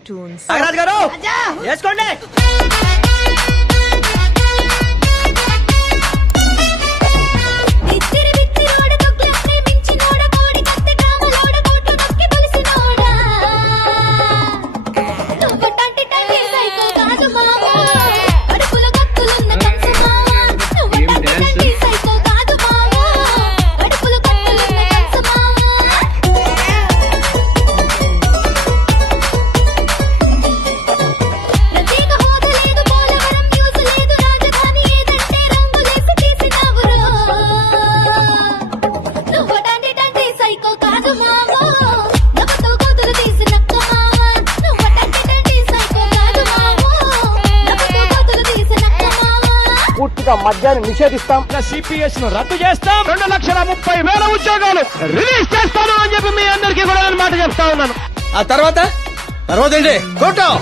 cartoons. Nagaraju గారు వేసుకోండి. పూర్తిగా మద్యాన్ని నిషేధిస్తాం. సిపిఎస్ ను రద్దు చేస్తాం. 2,30,000 ఉద్యోగాలు రిలీజ్ చేస్తాను అని చెప్పి మీ అందరికీ కూడా నేను మాట చెప్తా ఉన్నాను. ఆ తర్వాత ఏంటి? కోటం